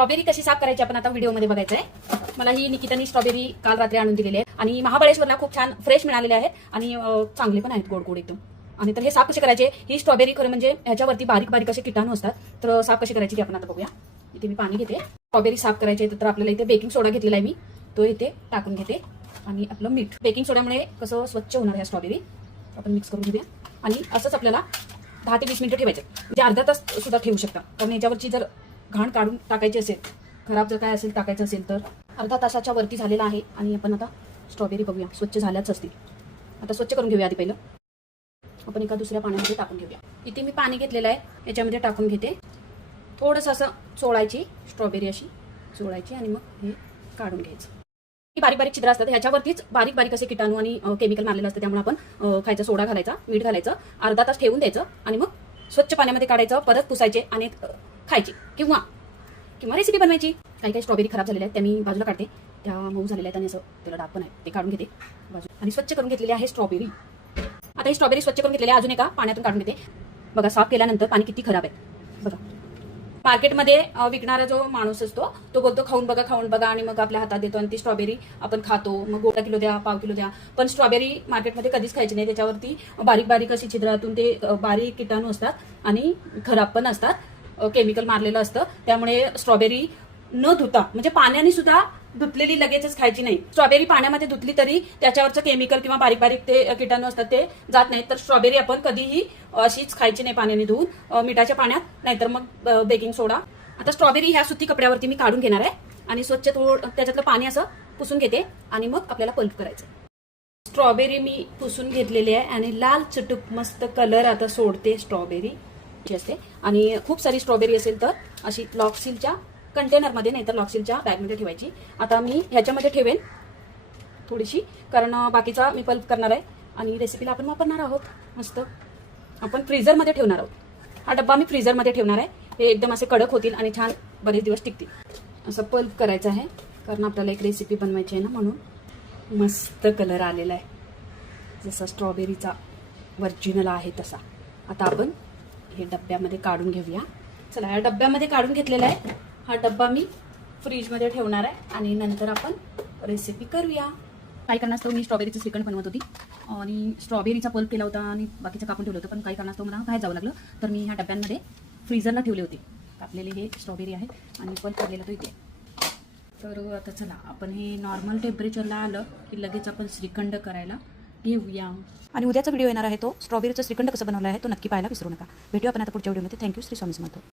Strawberry कशी साफ करायची आपण आता व्हिडिओमध्ये बघायचं आहे। मला ही निकितानी स्ट्रॉबेरी काल रात्री आणून दिलेली आहे आणि महाबळेश्वरला खूप छान फ्रेश मिळालेले आहेत आणि चांगले पण आहेत, गोड गोड एकदम। आणि तर हे साफ कसे करायचे, ही स्ट्रॉबेरी खरं म्हणजे ह्याच्यावरती बारीक बारीक असे किटाणू असतात, तर साफ कशी करायची ते आपण आता बघूया। इथे मी पाणी घेते, स्ट्रॉबेरी साफ करायची तर आपल्याला इथे बेकिंग सोडा घेतलेला आहे मी, तो इथे टाकून घेते आणि आपलं मीठ। बेकिंग सोड्यामुळे कसं स्वच्छ होणार ह्या स्ट्रॉबेरी, आपण मिक्स करून घेऊया आणि असंच आपल्याला 10 ते 20 मिनिटं ठेवायचं, म्हणजे अर्धा तास सुद्धा ठेवू शकता। कारण याच्यावरची जर घाण काढून टाकायची असेल, खराब जर काय असेल टाकायचं असेल तर अर्धा तासाच्या वरती झालेला आहे। आणि आपण आता स्ट्रॉबेरी बघूया, स्वच्छ झाल्याच असतील। आता स्वच्छ करून घेऊया आधी पहिलं, आपण एका दुसऱ्या पाण्यामध्ये टाकून घेऊया। इथे मी पाणी घेतलेलं आहे, याच्यामध्ये टाकून घेते। थोडंसं असं चोळायची स्ट्रॉबेरी, अशी चोळायची आणि मग हे काढून घ्यायचं। बारीक बारीक छिद्र असतात, ह्याच्यावरतीच बारीक बारीक असे किटाणू आणि केमिकल मारलेलं असतं, त्यामुळे आपण खायचा सोडा घालायचा, मीठ घालायचं, अर्धा तास ठेवून द्यायचं आणि मग स्वच्छ पाण्यामध्ये काढायचं, परत पुसायचे आणि खायची किंवा रेसिपी बनवायची। काही काही स्ट्रॉबेरी खराब झालेल्या आहेत, त्या मी बाजूला काढते, त्या मऊ झालेल्या आहेत आणि असं त्याला डाग पण आहे, ते काढून घेते बाजू आणि स्वच्छ करून घेतलेली आहे स्ट्रॉबेरी। आता ही स्ट्रॉबेरी स्वच्छ करून घेतलेली आहे, अजून एका पाण्यातून काढून घेते। बघा साफ केल्यानंतर पाणी किती खराब आहे बघा। मार्केटमध्ये विकणारा जो माणूस असतो तो बोलतो खाऊन बघा आणि मग आपल्या हातात देतो आणि ती स्ट्रॉबेरी आपण खातो, मग गोटा किलो द्या, पाव किलो द्या। पण स्ट्रॉबेरी मार्केटमध्ये कधीच खायची नाही, त्याच्यावरती बारीक बारीक अशी छिद्रातून ते बारीक किटाणू असतात आणि खराब पण असतात, केमिकल मारलेलं असतं। त्यामुळे स्ट्रॉबेरी न धुता, म्हणजे पाण्याने सुद्धा धुतलेली लगेचच खायची नाही। स्ट्रॉबेरी पाण्यामध्ये धुतली तरी त्याच्यावरचं केमिकल किंवा बारीक बारीक ते किटाणू असतात ते जात नाहीत, तर स्ट्रॉबेरी आपण कधीही अशीच खायची नाही पाण्याने धुवून, मिठाच्या पाण्यात, नाहीतर मग बेकिंग सोडा। आता स्ट्रॉबेरी ह्या सुती कपड्यावरती मी काढून घेणार आहे आणि स्वच्छ त्याच्यातलं पाणी असं पुसून घेते आणि मग आपल्याला पल्प करायचं। स्ट्रॉबेरी मी पुसून घेतलेली आहे आणि लाल चुटूक मस्त कलर आता सोडते स्ट्रॉबेरी असते। आणि खूप सारी स्ट्रॉबेरी असेल तर अशी लॉक्सिलच्या कंटेनरमध्ये, नाहीतर लॉक्सिलच्या बॅगमध्ये ठेवायची। आता मी ह्याच्यामध्ये ठेवेन थोडीशी, कारण बाकीचा मी पल्प करणार आहे आणि रेसिपीला आपण वापरणार आहोत। मस्त आपण फ्रीझरमध्ये ठेवणार आहोत, हा डब्बा मी फ्रीझरमध्ये ठेवणार आहे, हे एकदम असे कडक होतील आणि छान बरेच दिवस टिकतील। असं पल्प करायचं आहे, कारण आपल्याला एक रेसिपी बनवायची आहे ना, म्हणून मस्त कलर आलेला आहे, जसा स्ट्रॉबेरीचा ओरिजिनल आहे तसा। आता आपण हे डब्यामध्ये काढून घेऊया। चला, या डब्यामध्ये काढून घेतलेला आहे, हा डब्बा मी फ्रीजमध्ये ठेवणार आहे आणि नंतर आपण रेसिपी करूया। काही कारणास्तव मी स्ट्रॉबेरीचं श्रीखंड बनवत होती आणि स्ट्रॉबेरीचा पल्प केला होता आणि बाकीचं कापून ठेवलं होतं, पण काही कारणास्तव मला बाहेर जावं लागलं, तर मी ह्या डब्यांमध्ये फ्रीझरला ठेवले होते। कापलेले हे स्ट्रॉबेरी आहेत आणि पल्प केलेला तो इथे। तर आता चला, आपण हे नॉर्मल टेम्परेचरला आलं की लगेच आपण श्रीखंड करायला घेऊया। आणि उद्याचा व्हिडिओ येणार आहे, तो स्ट्रॉबेरीचं श्रीखंड कसं बनवलं आहे तो नक्की पाहायला विसरू नका। भेटूया आपण आता पुढच्या व्हिडिओमध्ये। थँक्यू, श्री स्वामी समर्थ।